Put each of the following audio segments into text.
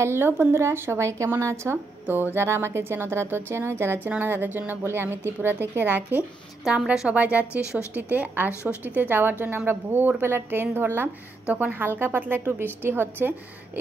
Hello বন্ধুরা, সবাই কেমন আছো? তো যারা আমাকে চেনো তারা তো চেনোই, যারা চেনো না তাদের জন্য বলি, আমি ত্রিপুরা থেকে রাখি। তো আমরা সবাই যাচ্ছি ষষ্ঠীতে, আর ষষ্ঠীতে যাওয়ার জন্য আমরা ভোরবেলা ট্রেন ধরলাম। তখন হালকা পাতলা একটু বৃষ্টি হচ্ছে,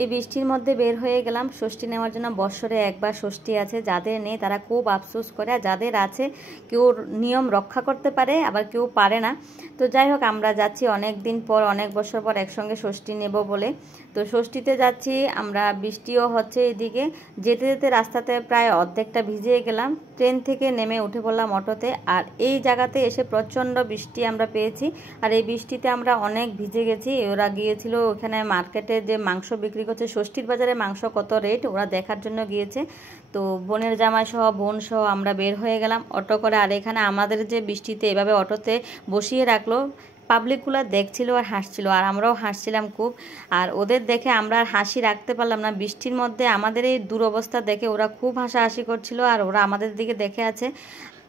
এই বৃষ্টির মধ্যে বের হয়ে গেলাম ষষ্ঠী নেওয়ার জন্য। বৎসরে একবার ষষ্ঠী আছে, যাদের নেই তারা খুব আফসোস করে, আর যাদের আছে কেউ নিয়ম রক্ষা করতে পারে আবার কেউ পারে না। তো যাই হোক, আমরা যাচ্ছি অনেক দিন পর, অনেক বছর পর একসঙ্গে ষষ্ঠী নেব বলে। তো ষষ্ঠীতে যাচ্ছি আমরা, বৃষ্টিও হচ্ছে এদিকে। যেতে যেতে রাস্তাতে প্রায় অর্ধেকটা ভিজে গেলাম। ট্রেন থেকে নেমে উঠে পড়লাম অটোতে, আর এই জায়গাতে এসে প্রচণ্ড বৃষ্টি আমরা পেয়েছি। আর এই বৃষ্টিতে আমরা অনেক ভিজে গেছি। ওরা গিয়েছিল ওখানে মার্কেটে যে মাংস বিক্রি করছে, ষষ্ঠীর বাজারে মাংস কত রেট ওরা দেখার জন্য গিয়েছে। তো বোনের জামাই সহ বোন সহ আমরা বের হয়ে গেলাম অটো করে। আর এখানে আমাদের যে বৃষ্টিতে এভাবে অটোতে বসিয়ে রাখলো, পাবলিকগুলো দেখছিল আর হাসছিল, আর আমরাও হাসছিলাম খুব। আর ওদের দেখে আমরা আর হাসি রাখতে পারলাম না। বৃষ্টির মধ্যে আমাদের এই দুরবস্থা দেখে ওরা খুব হাসাহাসি করছিল, আর ওরা আমাদের দিকে দেখে আছে।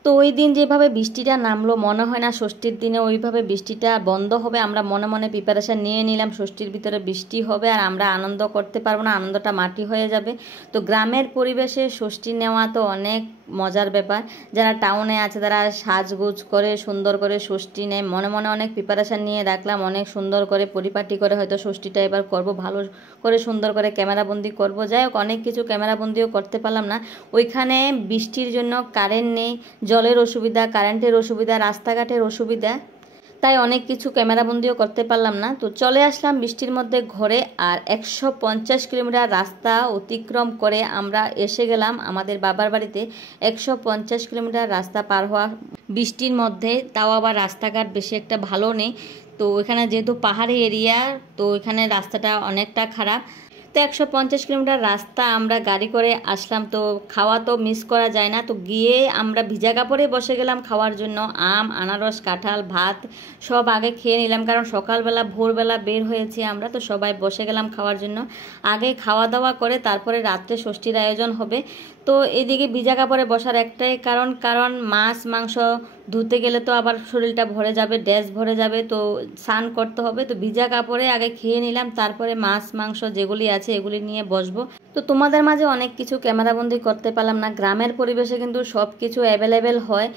তো ওই দিন যেভাবে বৃষ্টিটা নামলো, মনে হয় না ষষ্ঠীর দিনে ওইভাবে বৃষ্টিটা বন্ধ হবে। আমরা মনে মনে প্রিপারেশান নিয়ে নিলাম ষষ্ঠীর ভিতরে বৃষ্টি হবে আর আমরা আনন্দ করতে পারবো না, আনন্দটা মাটি হয়ে যাবে। তো গ্রামের পরিবেশে ষষ্ঠী নেওয়া তো অনেক মজার ব্যাপার। যারা টাউনে আছে তারা সাজগোজ করে সুন্দর করে ষষ্ঠী নেয়, মনে মনে অনেক প্রিপারেশান নিয়ে রাখলাম, অনেক সুন্দর করে পরিপাটি করে হয়তো ষষ্ঠীটা এবার করব, ভালো করে সুন্দর করে ক্যামেরাবন্দি করব। যাই হোক, অনেক কিছু ক্যামেরাবন্দিও করতে পারলাম না। ওইখানে বৃষ্টির জন্য কারেন্ট নেই, জলের অসুবিধা, কারেন্টের অসুবিধা, রাস্তাঘাটের অসুবিধা, তাই অনেক কিছু ক্যামেরাবন্দিও করতে পারলাম না। তো চলে আসলাম বৃষ্টির মধ্যে ঘরে, আর 150 কিলোমিটার রাস্তা অতিক্রম করে আমরা এসে গেলাম আমাদের বাবার বাড়িতে। 150 কিলোমিটার রাস্তা পার হওয়া বৃষ্টির মধ্যে, তাও আবার রাস্তাঘাট বেশি একটা ভালো নেই। তো এখানে যেহেতু পাহাড়ি এরিয়া, তো এখানে রাস্তাটা অনেকটা খারাপ। তো 150 কিলোমিটার রাস্তা আমরা গাড়ি করে আসলাম। তো খাওয়া তো মিস করা যায় না। তো গিয়ে আমরা ভিজা কাপড়ে বসে গেলাম খাওয়ার জন্য। আম, আনারস, কাঁঠাল, ভাত সব আগে খেয়ে নিলাম, কারণ সকালবেলা ভোরবেলা বের হয়েছি আমরা। তো সবাই বসে গেলাম খাওয়ার জন্য। আগে খাওয়া দাওয়া করে তারপরে রাত্রে ষষ্ঠীর আয়োজন হবে। তো এদিকে ভিজা কাপড়ে বসার একটাই কারণ মাছ মাংস ধুতে গেলে তো আবার শরীরটা ভরে যাবে, ড্রেস ভরে যাবে, তো স্নান করতে হবে। তো ভিজা কাপড়ে আগে খেয়ে নিলাম, তারপরে মাছ মাংস যেগুলি আছে এগুলি নিয়ে বসবো। তো তোমাদের মাঝে অনেক কিছু ক্যামেরাবন্দি করতে পারলাম না। গ্রামের পরিবেশে কিন্তু সব কিছু অ্যাভেলেবেল হয়,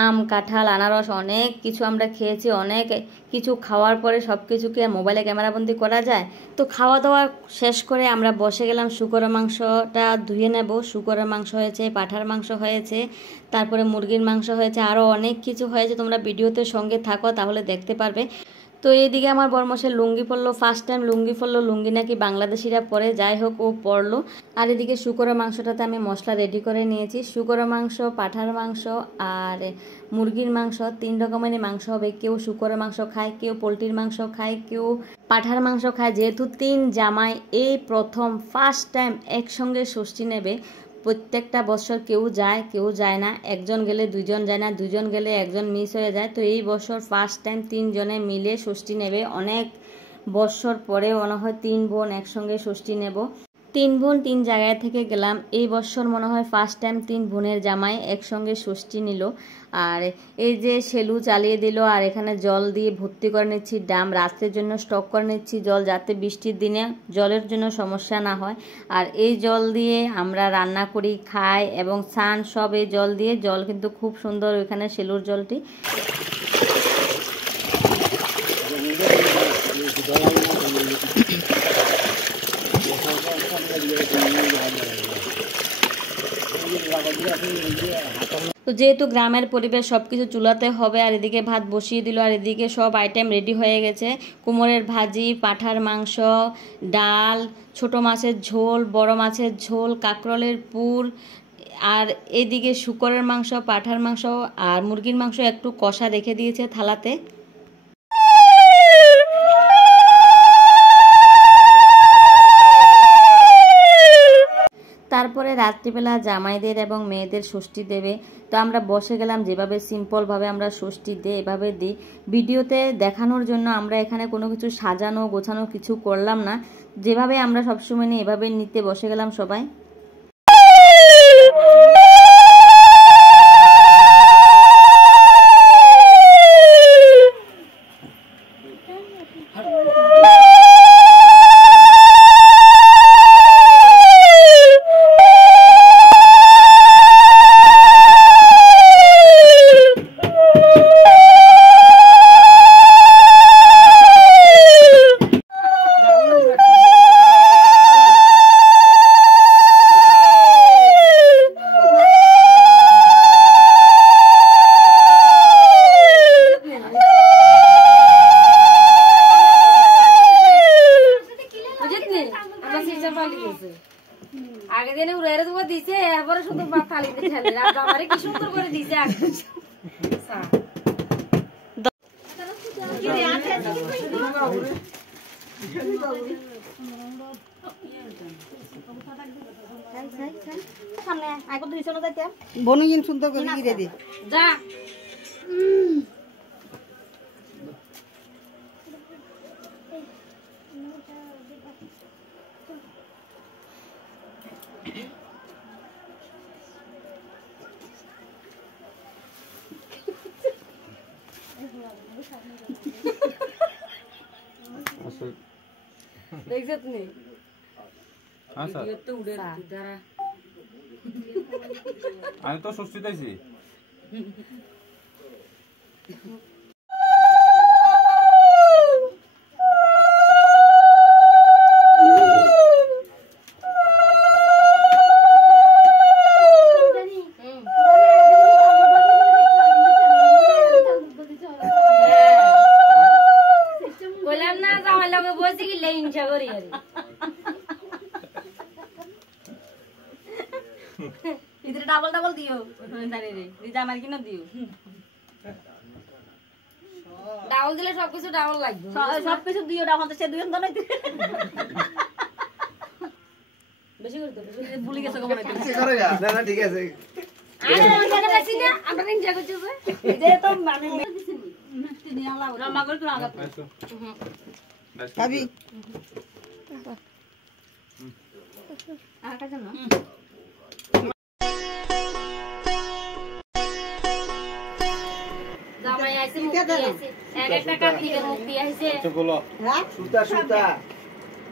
আম, কাঁঠাল, আনারস অনেক কিছু আমরা খেয়েছি। অনেক কিছু খাওয়ার পরে সব কিছুকে মোবাইলে ক্যামেরাবন্দি করা যায়। তো খাওয়া দাওয়া শেষ করে আমরা বসে গেলাম শুকরের মাংসটা ধুয়ে নেব। শুকরের মাংস হয়েছে, পাঁঠার মাংস হয়েছে, তারপরে মুরগির মাংস হয়েছে, আরও অনেক কিছু হয়েছে। তোমরা ভিডিওতে সঙ্গে থাকো তাহলে দেখতে পারবে। তো এইদিকে আমার বরমশের লুঙ্গি পরলো, ফার্স্ট টাইম লুঙ্গি পরলো। লুঙ্গি নাকি বাংলাদেশিরা পরে, যাই হোক ও পরলো। আর এদিকে শুকরের মাংসটাতে আমি মশলা রেডি করে নিয়েছি। শুকরের মাংস, পাঁঠার মাংস আর মুরগির মাংস, 3 রকমেরই মাংস হবে। কেউ শুকরের মাংস খায়, কেউ পোলট্রির মাংস খায়, কেউ পাঁঠার মাংস খায়। যেহেতু 3 জামাই এই প্রথম ফার্স্ট টাইম একসঙ্গে ষষ্ঠী নেবে, প্রত্যেকটা বছর কেউ যায় কেউ যায় না, একজন গেলে দুইজন যায় না, দুজন গেলে একজন মিস হয়ে যায়। তো এই বছর ফার্স্ট টাইম 3 জনে মিলে ষষ্ঠী নেবে। অনেক বছর পরে মনে হয় 3 বোন একসঙ্গে ষষ্ঠী নেব। 3 বোন 3 জায়গায় থেকে গেলাম। এই বছর মনে হয় ফার্স্ট টাইম 3 বোনের জামাই একসঙ্গে ষষ্ঠী নিল। আর এই যে সেলু চালিয়ে দিল, আর এখানে জল দিয়ে ভর্তি করে নিচ্ছি ড্রাম, রাত্রের জন্য স্টক করে নিচ্ছি জল, যাতে বৃষ্টির দিনে জলের জন্য সমস্যা না হয়। আর এই জল দিয়ে আমরা রান্না করি, খাই এবং স্নান সব এই জল দিয়ে। জল কিন্তু খুব সুন্দর ওইখানে সেলুর জলটি। তো যেহেতু গ্রামের পরিবেশ সবকিছু চুলাতে হবে, আর এদিকে ভাত বসিয়ে দিল, আর এদিকে সব আইটেম রেডি হয়ে গেছে। কুমড়ের ভাজি, পাঁঠার মাংস, ডাল, ছোট মাছের ঝোল, বড় মাছের ঝোল, কাঁকরোলের পুর, আর এদিকে শুকরের মাংস, পাঁঠার মাংস আর মুরগির মাংস একটু কষা রেখে দিয়েছে থালাতে। তারপরে রাত্রিবেলা জামাইদের এবং মেয়েদের ষষ্ঠী দেবে। তো আমরা বসে গেলাম, যেভাবে সিম্পলভাবে আমরা ষষ্ঠী দিই এভাবে দিই। ভিডিওতে দেখানোর জন্য আমরা এখানে কোনো কিছু সাজানো গোছানো কিছু করলাম না, যেভাবে আমরা সবসময় নিই এভাবে নিতে বসে গেলাম সবাই। থালি দিয়েছে আগে দিনে উড়াইরে তো দিছে এবারে শুধু ভাত থালিতে ঠেলে রাত আমারে কি সুন্দর করে দিছে আগে সামনে আগে তো দিছিল যাইতে বনুইন সুন্দর করে গিরে দে যা দেখছ তুমি ভিডিওতে উড়ে দাঁড়া আমি তো ষষ্ঠীতে আছি বললাম না জামাই লগে বসে কি হিংসা করি আরে ইদরে ডাবল ডাবল দিও জানি রে দিদা আমার কিনা দিও ডাউল দিলে সবকিছু ডাউল লাগবে সব কিছু দিও ডাবল তো সে দুজন তো নাই বেশি করে তো ভুলে গেছে কমনে না না ঠিক আছে আরে আমরা দেখছি না আমরা হিংসা করছি যে তো আমি মিষ্টি নিয়ে আলা রামা করে তো আগা খাবি আটা জানো জামাই আইছে মুক্তি আইছে এক একটা কাটলিকে মুক্তি আইছে বলো সুতা সুতা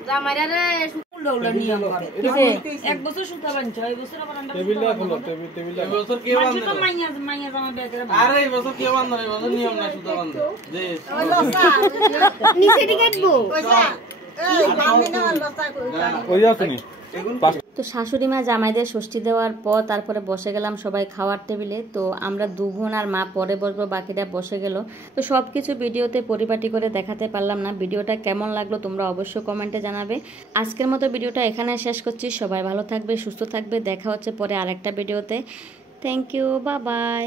জামাইরা রে উল্টা নিয়ম করে কিসে এক বছর সুতা বানছো এই বছর আবার আমরা টেবিলটা খোলো টেবিলটা এই বছর কে মাঝে বান্ধা তো মাইয়া মাইয়া জামা বিয়ে করে আরে এই বছর কে বান্ধা এই বছর নিয়ম না সুতা বান্ধা যে নিচে দিকে কাটবো পয়সা এই মামে না লসা করে ওই আসুনি তো শাশুড়ি মা জামাইদের ষষ্ঠী দেওয়ার পর তারপরে বসে গেলাম সবাই খাওয়ার টেবিলে। তো আমরা দু বোন আর মা পরে বসবো, বাকিরা বসে গেল। তো সব কিছু ভিডিওতে পরিপাটি করে দেখাতে পারলাম না। ভিডিওটা কেমন লাগলো তোমরা অবশ্যই কমেন্টে জানাবে। আজকের মতো ভিডিওটা এখানে শেষ করছি। সবাই ভালো থাকবে, সুস্থ থাকবে। দেখা হচ্ছে পরে আরেকটা ভিডিওতে। Thank you, bye by.